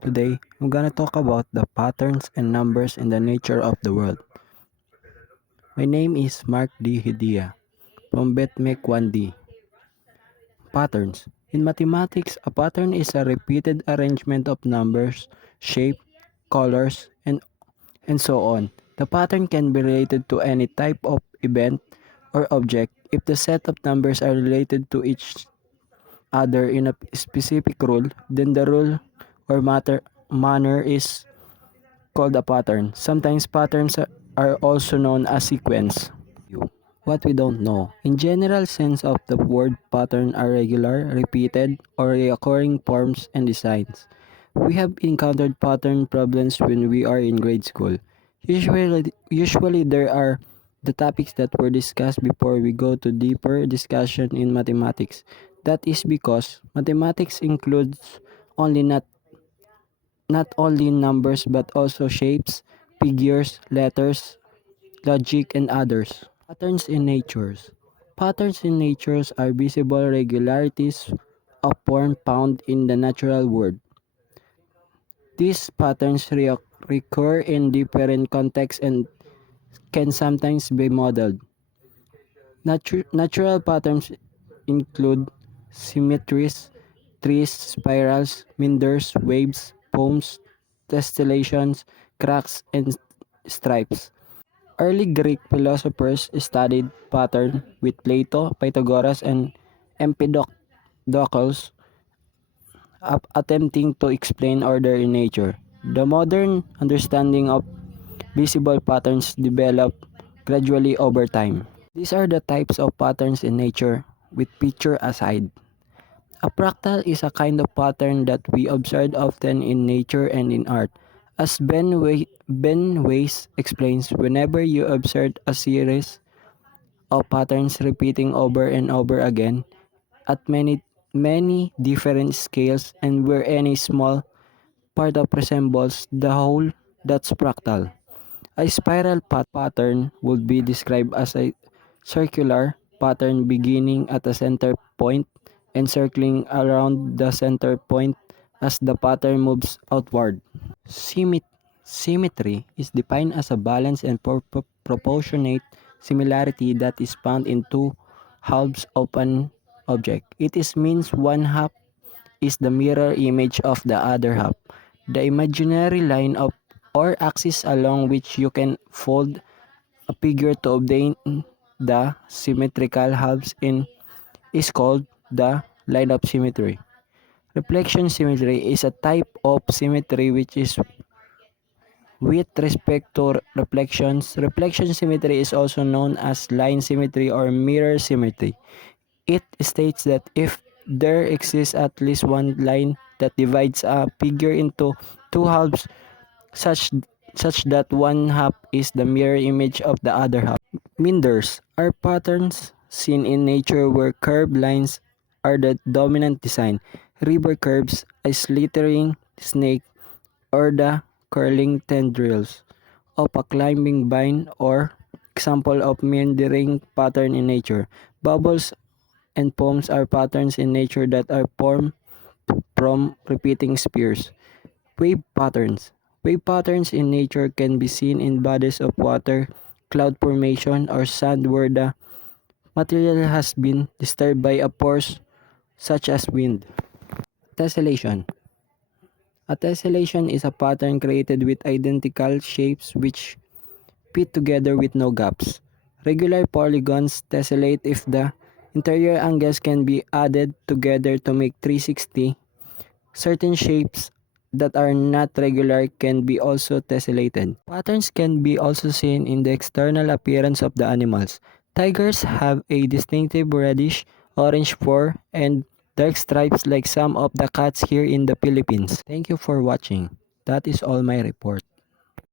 Today, I'm gonna talk about the patterns and numbers in the nature of the world. My name is Mark D. Hidia from BetMec 1D. Patterns. In mathematics, a pattern is a repeated arrangement of numbers, shape, colors, and so on. The pattern can be related to any type of event or object if the set of numbers are related to each other in a specific rule, then the rule or manner is called a pattern. Sometimes patterns are also known as sequence. What we don't know. In general sense of the word pattern are regular, repeated, or recurring forms and designs. We have encountered pattern problems when we are in grade school. Usually there are the topics that were discussed before we go to deeper discussion in mathematics. That is because mathematics includes only not only numbers but also shapes, figures, letters, logic, and others. Patterns in natures. Patterns in natures are visible regularities of form found in the natural world. These patterns recur in different contexts and can sometimes be modeled. Natural patterns include symmetries, trees, spirals, meanders, waves, poems, tessellations, cracks, and stripes. Early Greek philosophers studied pattern with Plato, Pythagoras, and Empedocles, attempting to explain order in nature. The modern understanding of visible patterns developed gradually over time. These are the types of patterns in nature, with picture aside. A fractal is a kind of pattern that we observe often in nature and in art. As Ben Weiss explains, whenever you observe a series of patterns repeating over and over again at many different scales and where any small part of resembles the whole, that's fractal. A spiral pattern would be described as a circular pattern beginning at a center point and circling around the center point as the pattern moves outward. Symmet- Symmetry is defined as a balanced and proportionate similarity that is found in two halves of an object. It is means one half is the mirror image of the other half. The imaginary line of or axis along which you can fold a figure to obtain the symmetrical halves in is called the line of symmetry. Reflection symmetry is a type of symmetry which is with respect to reflections. Reflection symmetry is also known as line symmetry or mirror symmetry. It states that if there exists at least one line that divides a figure into two halves such such that one half is the mirror image of the other half. Meanders are patterns seen in nature where curved lines are the dominant design. River curves, a slithering snake, or the curling tendrils of a climbing vine or example of meandering pattern in nature. Bubbles and foams are patterns in nature that are formed from repeating spheres. Wave patterns. Wave patterns in nature can be seen in bodies of water, cloud formation, or sand where the material has been disturbed by a force such as wind. Tessellation. A tessellation is a pattern created with identical shapes which fit together with no gaps. Regular polygons tessellate if the interior angles can be added together to make 360. Certain shapes that are not regular can be also tessellated. Patterns can be also seen in the external appearance of the animals. Tigers have a distinctive reddish orange fur and dark stripes like some of the cats here in the Philippines. Thank you for watching. That is all my report.